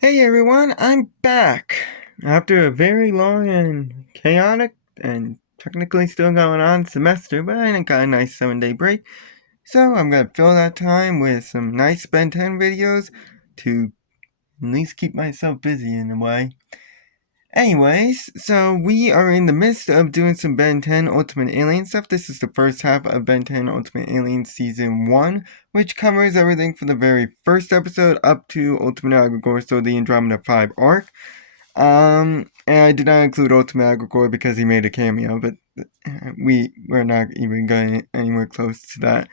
Hey everyone, I'm back after a very long and chaotic and technically still going on semester, but I got a nice 7-day break. So I'm gonna fill that time with some nice Ben 10 videos to at least keep myself busy in a way. Anyways, so we are in the midst of doing some Ben 10 Ultimate Alien stuff. This is the first half of Ben 10 Ultimate Alien Season 1, which covers everything from the very first episode up to Ultimate Agrigore, so the Andromeda 5 arc. And I did not include Ultimate Agricole because he made a cameo, but we're not even going anywhere close to that.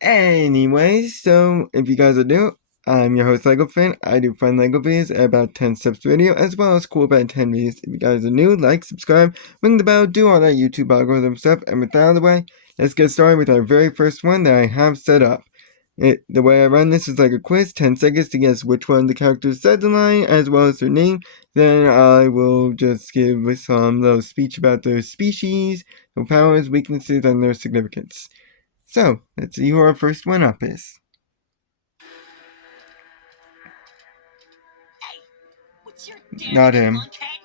Anyways, so if you guys are new, I'm your host Lego Fan. I do fun Lego videos at about 10 steps video, as well as cool about 10 videos. If you guys are new, like, subscribe, ring the bell, do all that YouTube algorithm stuff, and with that out of the way, let's get started with our very first one that I have set up. The way I run this is like a quiz, 10 seconds to guess which one the characters said the line, as well as their name. Then I will just give some little speech about their species, their powers, weaknesses, and their significance. So, let's see who our first one up is. Hey, what's your damage, Not him. lunkhead?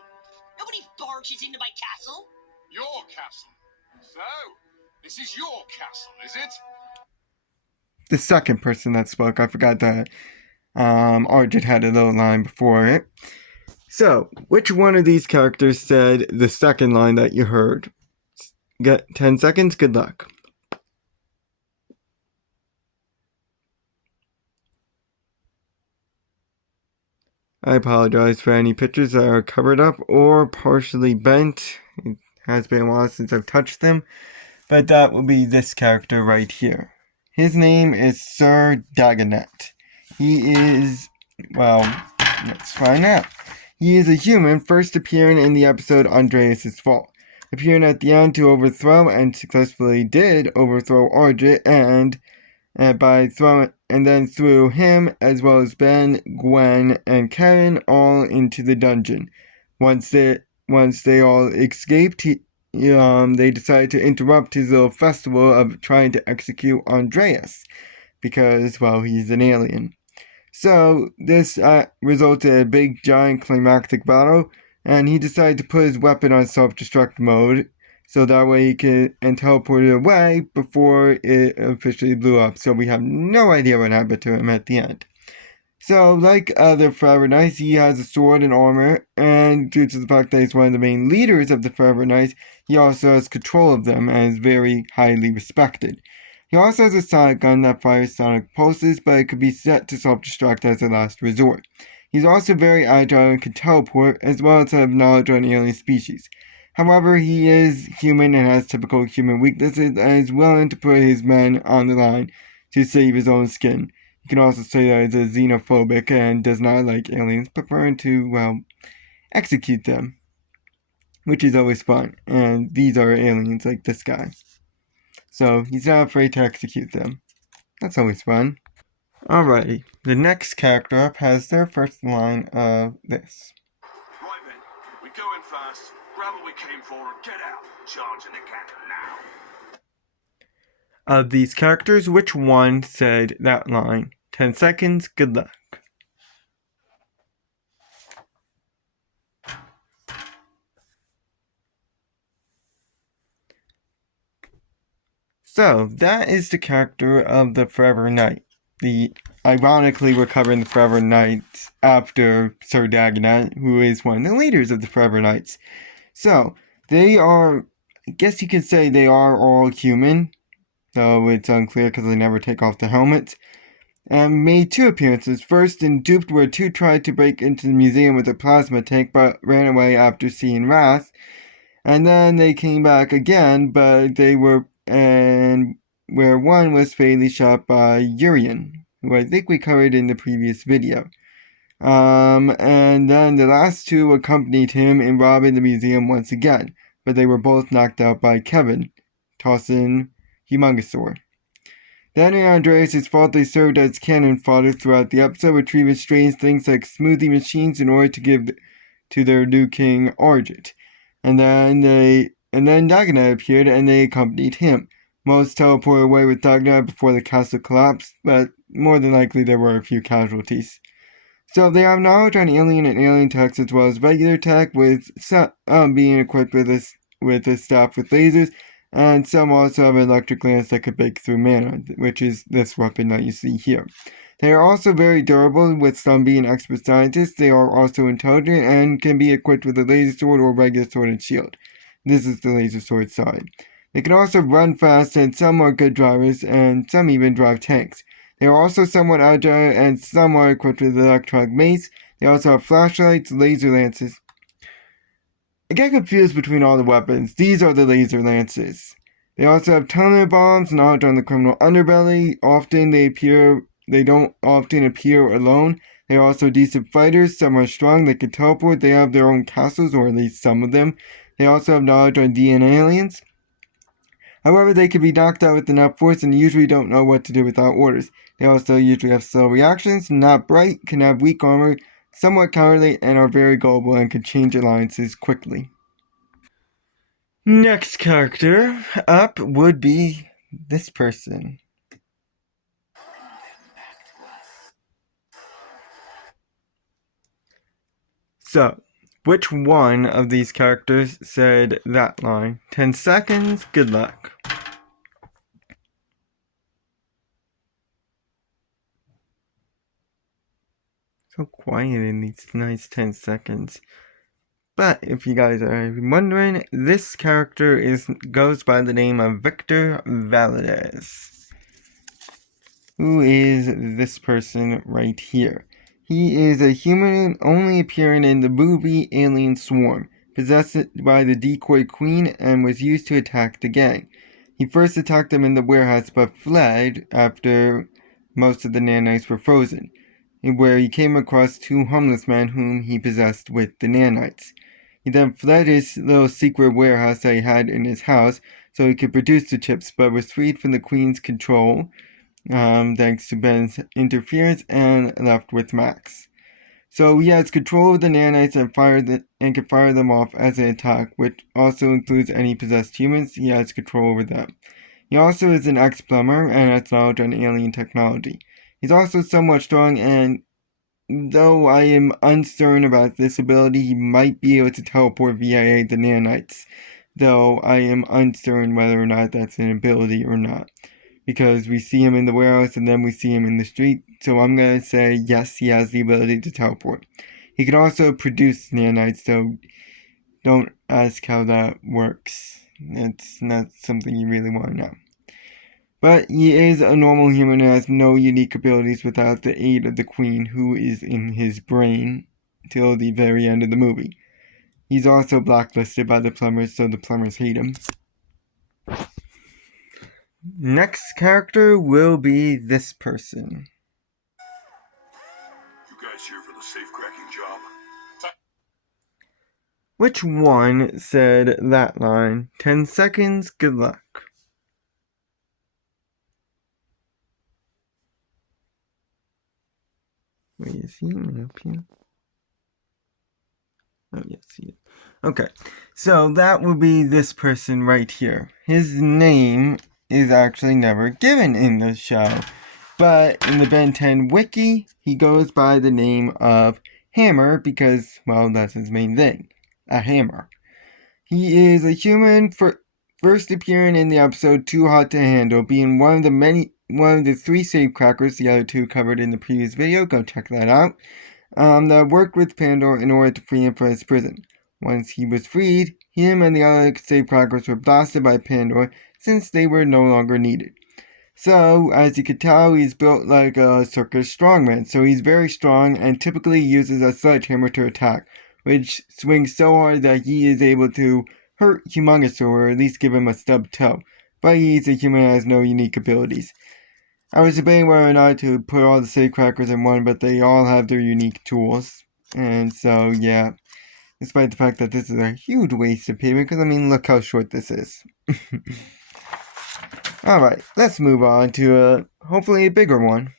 Nobody barges into my castle. Your castle. So, this is your castle, is it? The second person that spoke, I forgot that Arjun had a little line before it. So, which one of these characters said the second line that you heard? Get 10 seconds, good luck. I apologize for any pictures that are covered up or partially bent. It has been a while since I've touched them, but that will be this character right here. His name is Sir Dagonet. He is, well, let's find out. He is a human, first appearing in the episode Andreas' Fault, appearing at the end to overthrow and successfully did overthrow Arjit and then threw him as well as Ben, Gwen, and Karen all into the dungeon. Once they all escaped, they decided to interrupt his little festival of trying to execute Andreas because, well, he's an alien. So this resulted in a big, giant, climactic battle, and he decided to put his weapon on self-destruct mode so that way he could teleport it away before it officially blew up. So we have no idea what happened to him at the end. So, like other Forever Knights, he has a sword and armor, and due to the fact that he's one of the main leaders of the Forever Knights, he also has control of them and is very highly respected. He also has a sonic gun that fires sonic pulses, but it could be set to self-destruct as a last resort. He's also very agile and can teleport, as well as have knowledge on alien species. However, he is human and has typical human weaknesses and is willing to put his men on the line to save his own skin. You can also say that he's xenophobic and does not like aliens, preferring to, well, execute them, which is always fun. And these are aliens like this guy. So he's not afraid to execute them. That's always fun. Alrighty, the next character up has their first line of this. Right then, we go in fast, grab what we came for, and get out. Charging the cannon now. Of these characters, which one said that line? 10 seconds, good luck. So, that is the character of the Forever Knight. Ironically, we're covering the Forever Knights after Sir Dagonet, who is one of the leaders of the Forever Knights. So, they are, I guess you could say they are all human, though it's unclear because they never take off the helmets. And made two appearances. First in Duped, where two tried to break into the museum with a plasma tank but ran away after seeing Wrath. And then they came back again, but they were, and where one was fatally shot by Urian, who I think we covered in the previous video. And then the last two accompanied him in robbing the museum once again, but they were both knocked out by Kevin, tossing Humongosaur. Then in Andreas' Fault, they served as cannon fodder throughout the episode, retrieving strange things like smoothie machines in order to give to their new king Argit. And then Dagonet appeared and they accompanied him. Most teleported away with Dagonet before the castle collapsed, but more than likely there were a few casualties. So they have knowledge on alien and alien techs as well as regular tech, with some being equipped with a staff with lasers, and some also have electric lance that could break through mana, which is this weapon that you see here. They are also very durable, with some being expert scientists. They are also intelligent and can be equipped with a laser sword or regular sword and shield. This is the laser sword side. They can also run fast, and some are good drivers, and some even drive tanks. They are also somewhat agile, and some are equipped with electronic mace. They also have flashlights, laser lances. I get confused between all the weapons. These are the laser lances. They also have tunnel bombs, knowledge on the criminal underbelly. They don't often appear alone. They are also decent fighters. Some are strong. They can teleport. They have their own castles, or at least some of them. They also have knowledge on DNA aliens. However, they can be knocked out with enough force and usually don't know what to do without orders. They also usually have slow reactions, not bright, can have weak armor, somewhat cowardly, and are very gullible and can change alliances quickly. Next character up would be this person. So, which one of these characters said that line? 10 seconds, good luck. So quiet in these nice 10 seconds. But if you guys are wondering, this character goes by the name of Victor Valadez. Who is this person right here? He is a human only appearing in the movie Alien Swarm, possessed by the decoy queen, and was used to attack the gang. He first attacked them in the warehouse but fled after most of the nanites were frozen, where he came across two homeless men whom he possessed with the nanites. He then fled his little secret warehouse that he had in his house so he could produce the chips, but was freed from the queen's control thanks to Ben's interference, and left with Max. So he has control of the nanites and can fire them off as an attack, which also includes any possessed humans. He has control over them. He also is an ex-plumber and has knowledge on alien technology. He's also somewhat strong, and though I am uncertain about this ability, he might be able to teleport via the nanites, though I am uncertain whether or not that's an ability or not, because we see him in the warehouse and then we see him in the street, so I'm going to say yes, he has the ability to teleport. He can also produce nanites, so don't ask how that works. That's not something you really want to know. But he is a normal human and has no unique abilities without the aid of the queen, who is in his brain till the very end of the movie. He's also blacklisted by the plumbers, so the plumbers hate him. Next character will be this person. You guys here for the safe cracking job? Which one said that line? 10 seconds, good luck. Wait, is he up here? Oh, yes, he is. Okay, so that would be this person right here. His name is actually never given in the show, but in the Ben 10 wiki, he goes by the name of Hammer because, well, that's his main thing, a hammer. He is a human first appearing in the episode Too Hot to Handle, being one of the 3 safecrackers, the other 2 covered in the previous video, go check that out, that worked with Pandora in order to free him from his prison. Once he was freed, him and the other safecrackers were blasted by Pandora since they were no longer needed. So, as you can tell, he's built like a circus strongman, so he's very strong and typically uses a sledgehammer to attack, which swings so hard that he is able to hurt Humongousaur, or at least give him a stubbed toe. But he's a human and has no unique abilities. I was debating whether or not to put all the safecrackers in one, but they all have their unique tools. And so, yeah, despite the fact that this is a huge waste of paper, because I mean, look how short this is. Alright, let's move on to hopefully a bigger one.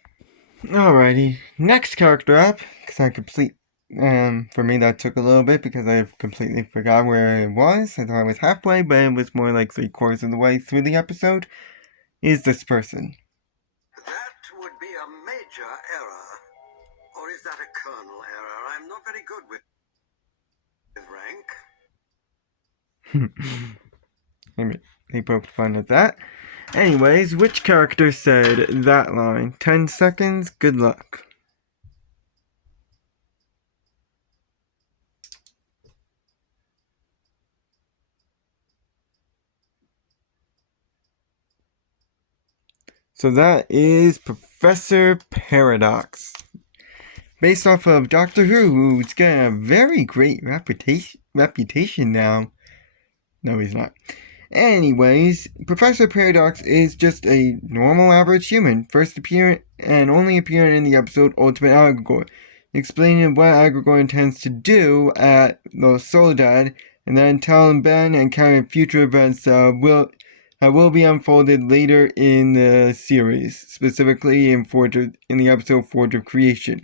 Alrighty, next character up, because for me that took a little bit because I completely forgot where it was. I thought I was halfway, but it was more like 3/4 of the way through the episode, is this person. That would be a major error. Or is that a Colonel Error. I'm not very good with rank. They poked fun at that. Anyways, which character said that line? 10 seconds, good luck. So that is Professor Paradox. Based off of Doctor Who, who's getting a very great reputation now. No, he's not. Anyways, Professor Paradox is just a normal average human, first appearing and only appearing in the episode Ultimate Agregor, explaining what Agregor intends to do at Los Soledad, and then telling Ben and Karen future events that will be unfolded later in the series, specifically in the episode Forge of Creation.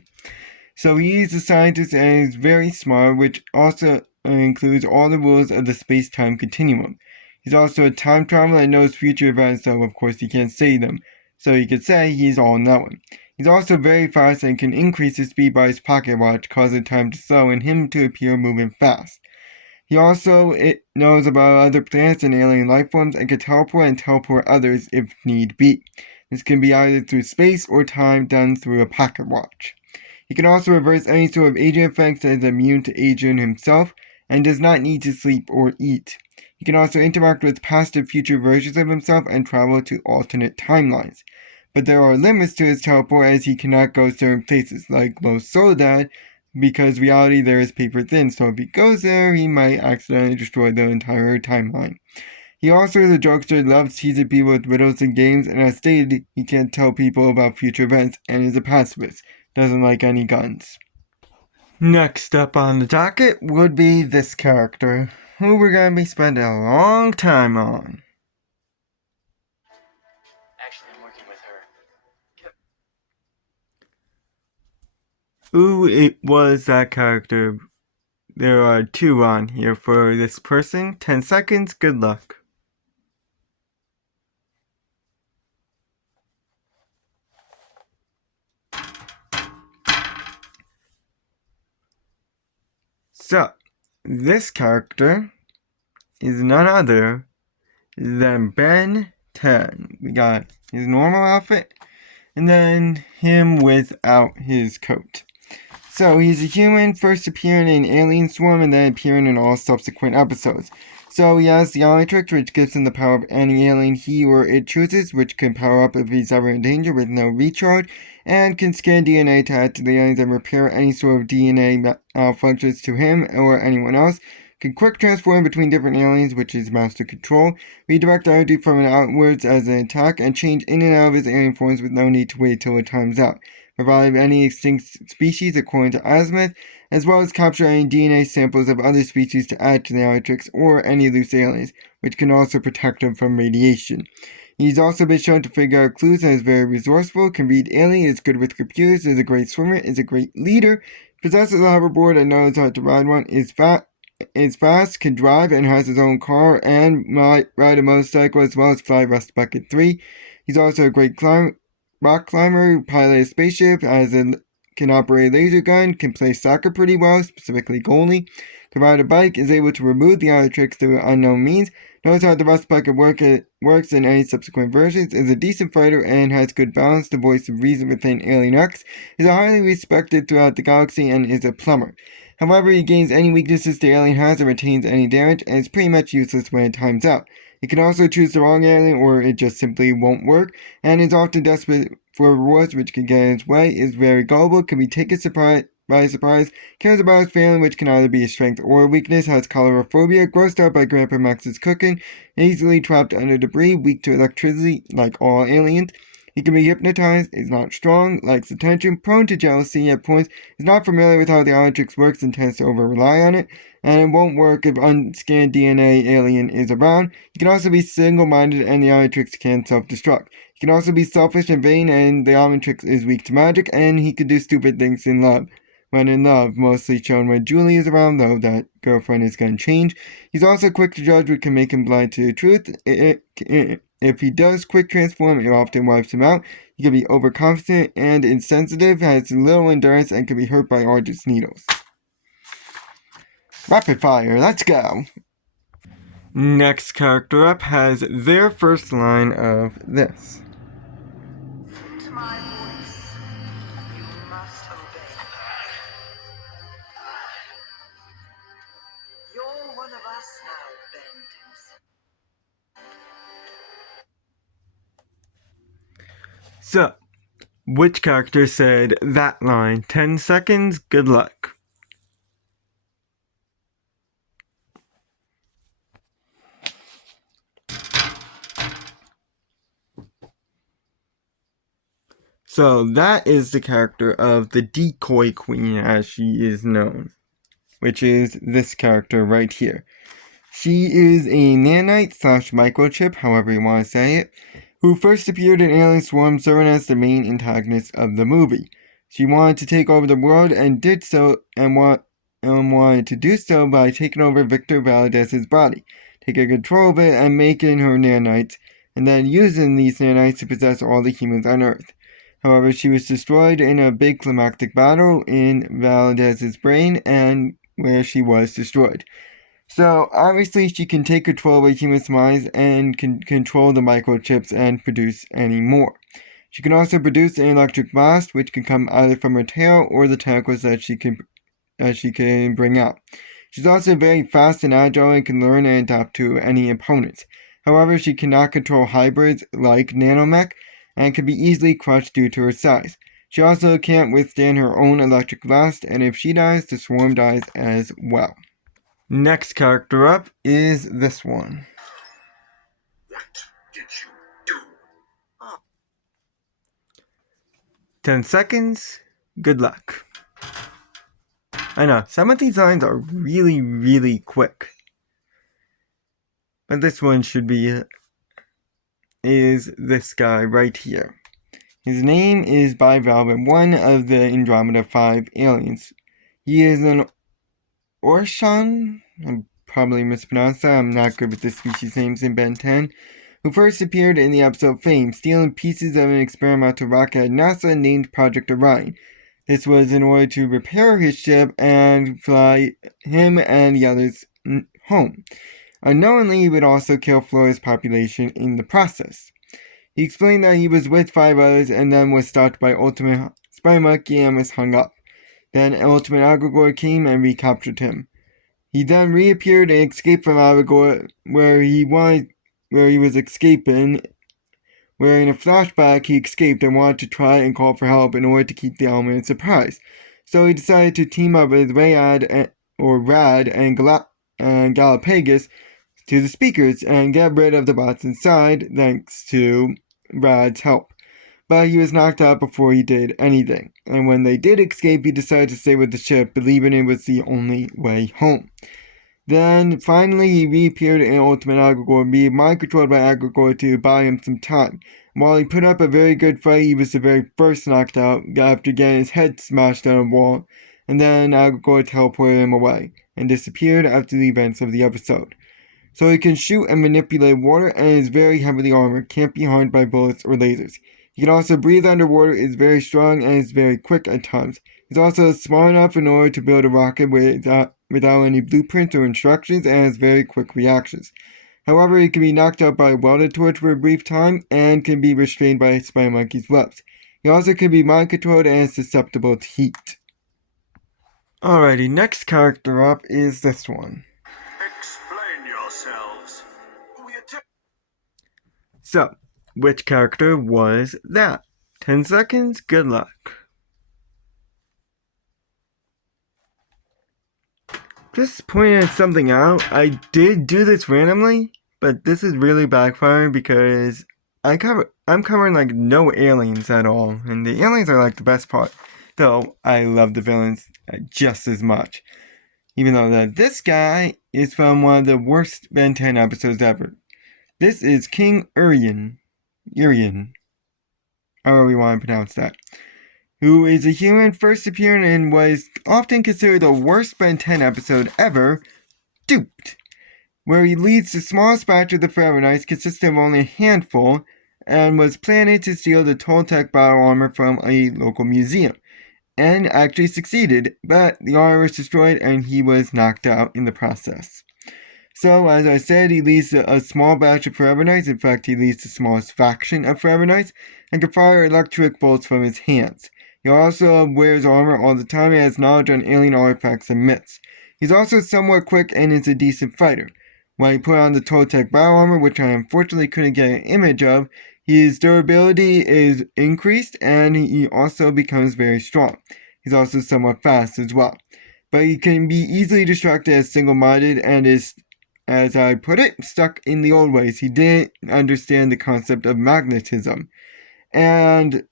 So he's a scientist and is very smart, which also includes all the rules of the space-time continuum. He's also a time traveler and knows future events, though of course he can't say them. So you could say he's all-knowing. He's also very fast and can increase his speed by his pocket watch, causing time to slow and him to appear moving fast. He also knows about other planets and alien life forms and can teleport others if need be. This can be either through space or time done through a pocket watch. He can also reverse any sort of aging effects and is immune to aging himself and does not need to sleep or eat. He can also interact with past and future versions of himself and travel to alternate timelines. But there are limits to his teleport as he cannot go certain places, like Los Soledad, because reality there is paper thin, so if he goes there, he might accidentally destroy the entire timeline. He also is a jokester, loves teasing people with riddles and games, and as stated, he can't tell people about future events, and is a pacifist, doesn't like any guns. Next up on the docket would be this character, who we're going to be spending a long time on. Actually, I'm working with her. Who it was that character? There are two on here for this person. 10 seconds, good luck. So, this character is none other than Ben 10. We got his normal outfit, and then him without his coat. So he's a human, first appearing in Alien Swarm and then appearing in all subsequent episodes. So he has the Omnitrix, which gives him the power of any alien he or it chooses, which can power up if he's ever in danger with no recharge, and can scan DNA to add to the aliens and repair any sort of DNA malfunctions to him or anyone else. Can quick transform between different aliens, which is master control, redirect energy from and outwards as an attack, and change in and out of his alien forms with no need to wait till it times out. Revive any extinct species according to Azimuth, as well as capture any DNA samples of other species to add to the Omnitrix or any loose aliens, which can also protect them from radiation. He's also been shown to figure out clues and is very resourceful, can read alien, is good with computers, is a great swimmer, is a great leader, possesses a hoverboard and knows how to ride one, is fast, can drive, and has his own car, and might ride a motorcycle as well as fly Rust Bucket 3. He's also a great rock climber, pilot a spaceship, can operate a laser gun, can play soccer pretty well, specifically goalie, can ride a bike, is able to remove the Omnitrix through unknown means, knows how the Rust Bucket works in any subsequent versions, is a decent fighter, and has good balance, the voice of reason within Alien X, is highly respected throughout the galaxy, and is a plumber. However, he gains any weaknesses the alien has and retains any damage, and is pretty much useless when it times out. He can also choose the wrong alien, or it just simply won't work, and is often desperate for rewards which can get in his way, is very gullible, can be taken by surprise, cares about his family, which can either be a strength or a weakness, has chlorophobia, grossed out by Grandpa Max's cooking, easily trapped under debris, weak to electricity, like all aliens. He can be hypnotized, is not strong, likes attention, prone to jealousy at points, is not familiar with how the Omnitrix works and tends to over-rely on it, and it won't work if unscanned DNA alien is around. He can also be single-minded and the Omnitrix can self-destruct. He can also be selfish and vain, and the Omnitrix is weak to magic, and he can do stupid things in love. When in love, mostly shown when Julie is around, though that girlfriend is going to change. He's also quick to judge, which can make him blind to the truth. if he does quick transform, it often wipes him out. He can be overconfident and insensitive, has little endurance, and can be hurt by Argus needles. Rapid fire, let's go! Next character up has their first line of this. To my voice, you must obey. You're one of us now, Ben Tennyson. So, which character said that line? 10 seconds, good luck. So that is the character of the Decoy Queen, as she is known, which is this character right here. She is a nanite / microchip, however you want to say it, who first appeared in Alien Swarm serving as the main antagonist of the movie. She wanted to take over the world and did so, and wanted to do so by taking over Victor Valadez's body, taking control of it and making her nanites, and then using these nanites to possess all the humans on Earth. However, she was destroyed in a big climactic battle in Valadez's brain, and where she was destroyed. So, obviously, she can take control of humans' minds and can control the microchips and produce any more. She can also produce an electric blast, which can come either from her tail or the tentacles that she can bring out. She's also very fast and agile and can learn and adapt to any opponents. However, she cannot control hybrids like Nanomech, and can be easily crushed due to her size. She also can't withstand her own electric blast, and if she dies, the swarm dies as well. Next character up is this one. What did you do? 10 seconds, good luck. I know, some of these lines are really, really quick. But this one is this guy right here. His name is Bivalve, one of the Andromeda 5 aliens. He is an Orshan, I probably mispronounced that, I'm not good with the species names in Ben 10, who first appeared in the episode Fame, stealing pieces of an experimental rocket at NASA named Project Orion. This was in order to repair his ship and fly him and the others home. Unknowingly, he would also kill Flora's population in the process. He explained that he was with 5 others and then was stopped by Ultimate Spider Monkey and was hung up. Then Ultimate Agrigor came and recaptured him. He then reappeared and escaped from Agrigor, where he was escaping, where in a flashback he escaped and wanted to try and call for help in order to keep the element a surprise. So he decided to team up with Rad and Galapagus to the speakers and get rid of the bots inside, thanks to Rad's help. But he was knocked out before he did anything, and when they did escape, he decided to stay with the ship, believing it was the only way home. Then, finally, he reappeared in Ultimate Agrigor, being mind-controlled by Agrigor to buy him some time. While he put up a very good fight, he was the very first knocked out after getting his head smashed on a wall, and then Agrigor teleported him away, and disappeared after the events of the episode. So he can shoot and manipulate water and is very heavily armored, can't be harmed by bullets or lasers. He can also breathe underwater, is very strong, and is very quick at times. He's also smart enough in order to build a rocket without any blueprints or instructions, and has very quick reactions. However, he can be knocked out by a welded torch for a brief time, and can be restrained by Spider Monkey's webs. He also can be mind-controlled and is susceptible to heat. Alrighty, next character up is this one. Explain yourselves. So, which character was that? 10 seconds, good luck. Just pointing something out, I did do this randomly, but this is really backfiring because I'm covering like no aliens at all, and the aliens are like the best part, though I love the villains just as much. Even though that this guy is from one of the worst Ben 10 episodes ever. This is King Urian, however you want to pronounce that, who is a human first appearing in what is often considered the worst Ben 10 episode ever, Duped. where he leads the smallest batch of the Forever Knights, consisting of only a handful, and was planning to steal the Toltec battle armor from a local museum. And actually succeeded, but the armor was destroyed and he was knocked out in the process. So, as I said, he leads a small batch of Forever Knights. In fact, he leads the smallest faction of Forever Knights and can fire electric bolts from his hands. He also wears armor all the time and has knowledge on alien artifacts and myths. He's also somewhat quick and is a decent fighter. When he put on the Toltec battle armor, which I unfortunately couldn't get an image of, his durability is increased and he also becomes very strong. He's also somewhat fast as well. But he can be easily distracted as single-minded and is, as I put it, stuck in the old ways. He didn't understand the concept of magnetism. And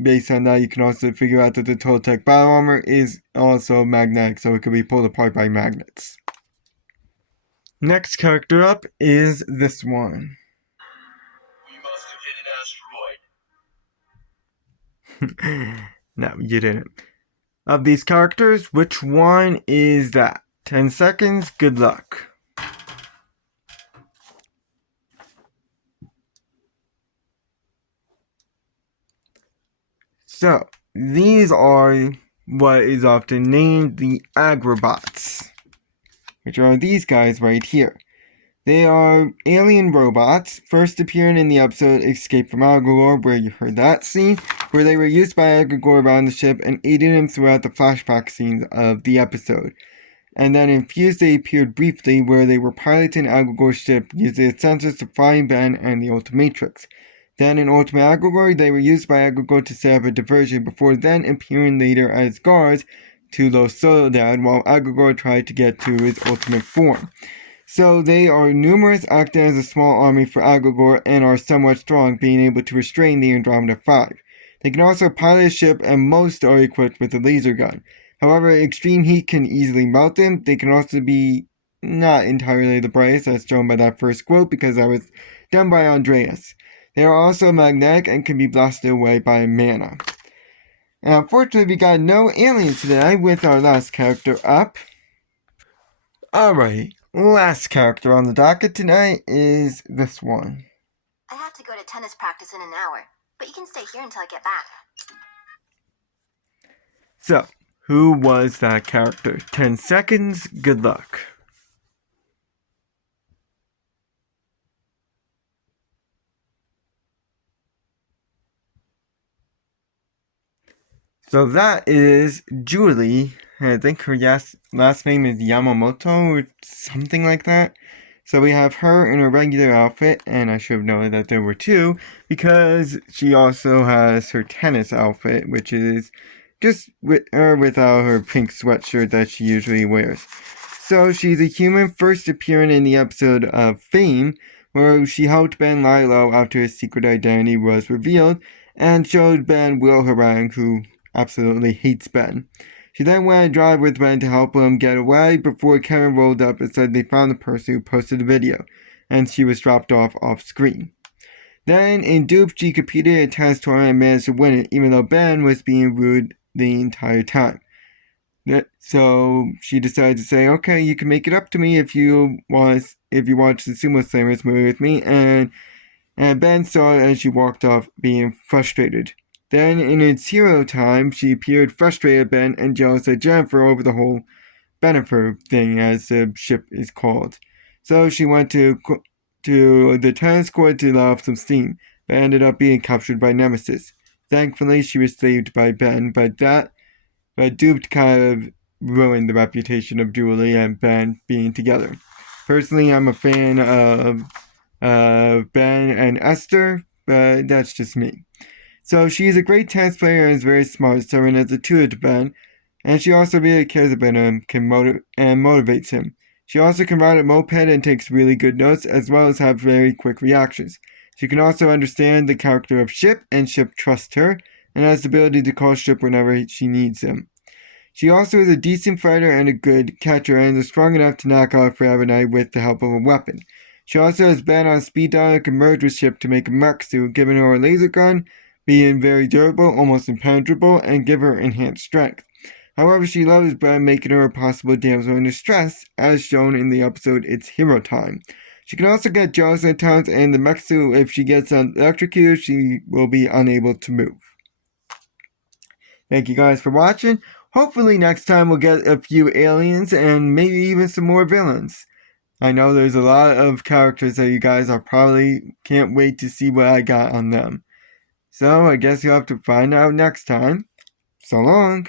based on that, you can also figure out that the Toltec battle armor is also magnetic, so it can be pulled apart by magnets. Next character up is this one. We must have hit an asteroid. No, you didn't. Of these characters, which one is that? 10 seconds, good luck. So, these are what is often named the Agrobots, which are these guys right here. They are alien robots, first appearing in the episode Escape from Algor, where you heard that scene, where they were used by Algor around the ship and aided him throughout the flashback scenes of the episode. And then in Fuse they appeared briefly, where they were piloting Algor's ship using its sensors to find Ben and the Ultimatrix. Then in Ultimate Agogor, they were used by Agogor to set up a diversion before then appearing later as guards to Los Soledad while Agogor tried to get to his ultimate form. So they are numerous, acting as a small army for Agogor and are somewhat strong, being able to restrain the Andromeda 5. They can also pilot a ship and most are equipped with a laser gun. However, extreme heat can easily melt them. They can also be not entirely the brightest, as shown by that first quote, because that was done by Andreas. They are also magnetic and can be blasted away by mana. And unfortunately, we got no aliens today with our last character up. Alright, last character on the docket tonight is this one. I have to go to tennis practice in an hour, but you can stay here until I get back. So, who was that character? 10 seconds, good luck. So that is Julie. I think her last name is Yamamoto or something like that. So we have her in a regular outfit, and I should have known that there were two, because she also has her tennis outfit, which is just without her pink sweatshirt that she usually wears. So she's a human first appearing in the episode of Fame, where she helped Ben lie low after his secret identity was revealed, and showed Ben Will Harang, who absolutely hates Ben. She then went and drive with Ben to help him get away before Karen rolled up and said they found the person who posted the video, and she was dropped off screen. Then, in Dupe, she competed in a tennis tournament and managed to win it, even though Ben was being rude the entire time. So she decided to say, okay, you can make it up to me if you watch the Sumo Slammers movie with me, and Ben saw it and she walked off being frustrated. Then, in its hero time, she appeared frustrated at Ben and jealous at Jennifer over the whole Bennifer thing, as the ship is called. So she went to the tennis court to let off some steam, but ended up being captured by Nemesis. Thankfully, she was saved by Ben, but Duped kind of ruined the reputation of Julie and Ben being together. Personally, I'm a fan of Ben and Esther, but that's just me. So she's a great tennis player and is very smart, serving as a tutor to Ben, and she also really cares about him and motivates him. She also can ride a moped and takes really good notes, as well as have very quick reactions. She can also understand the character of Ship, and Ship trusts her, and has the ability to call Ship whenever she needs him. She also is a decent fighter and a good catcher, and is strong enough to knock out Forever Knight with the help of a weapon. She also has Ben on speed dial and can merge with Ship to make a mech suit, giving her a laser gun, being very durable, almost impenetrable, and give her enhanced strength. However, she loves Ben, making her a possible damsel in distress, as shown in the episode It's Hero Time. She can also get jealous at times, and the mech suit, if she gets electrocuted, she will be unable to move. Thank you guys for watching. Hopefully next time we'll get a few aliens and maybe even some more villains. I know there's a lot of characters that you guys are probably can't wait to see what I got on them. So I guess you'll have to find out next time. So long.